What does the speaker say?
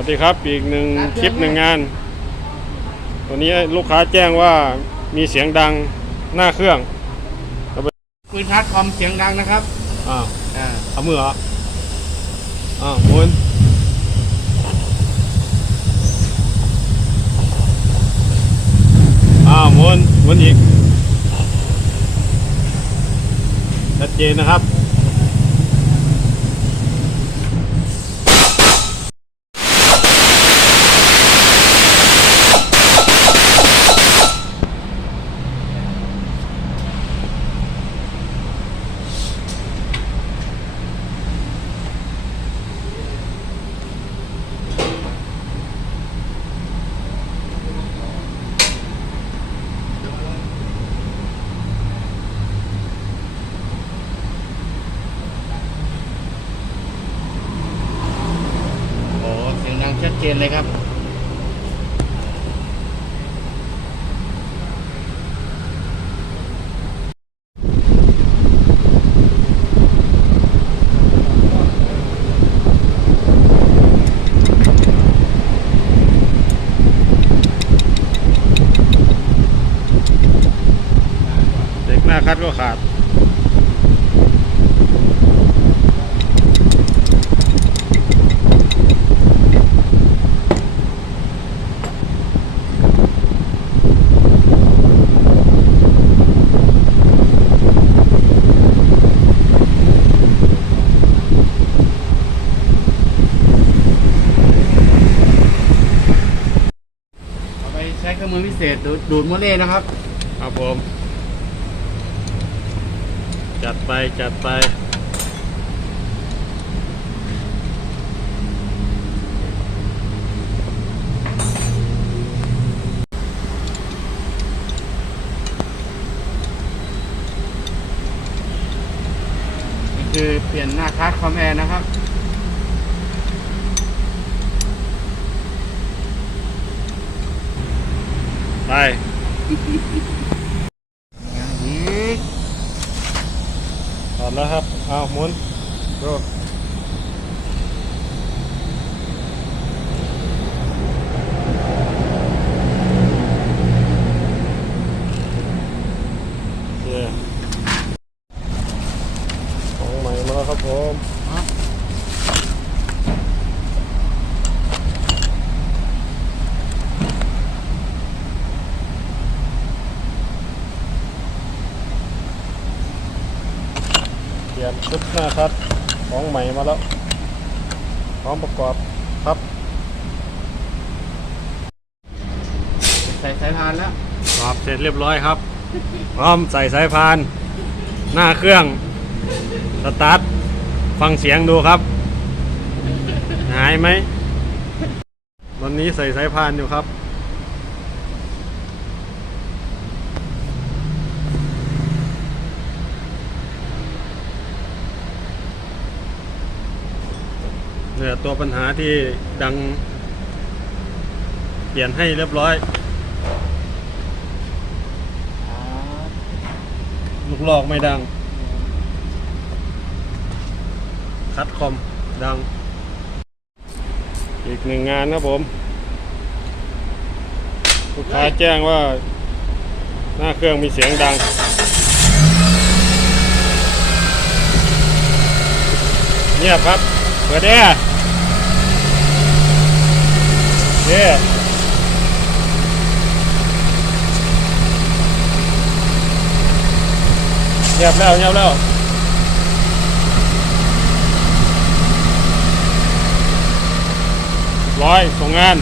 วัสดีครับอีกหนึ่งคลิปหนึ่งงาน วันนี้ลูกค้าแจ้งว่ามีเสียงดังหน้าเครื่องปืนคัดคอมเสียงดังนะครับอ้าวอ่าเอามือเหรออ้าวหมุนอ้าวหมุนหมุนอีกชัดเจนนะครับ เจนเลยครับ เด็กหน้าคัดก็ขาด เอาไปใช้ เครื่องมือพิเศษดูดดูดโมเลนะครับ ครับผม จัดไปจัดไปนี่คือเปลี่ยนหน้าคัดคอมแอร์นะครับ ไป อีก ถอดแล้วครับ เอาหมุนดูของใหม่มาแล้วครับผม เปลี่ยน ชุดหน้าครับของใหม่มาแล้วพร้อมประกอบครับใส่สายพานแล้วประกอบเสร็จเรียบร้อยครับ พร้อมใส่สายพาน หน้าเครื่องสตาร์ทฟังเสียงดูครับ หายไหมวันนี้ใส่สายพานอยู่ครับ เนี่ยตัวปัญหาที่ดังเปลี่ยนให้เรียบร้อย ลูกลอกไม่ดัง คัดคอมดัง อีกหนึ่งงานครับผม ลูกค้าแจ้งว่า หน้าเครื่องมีเสียงดังเงียบครับเปิดแอร์เด้ เงียบแล้วเงียบแล้วร้อยส่งงาน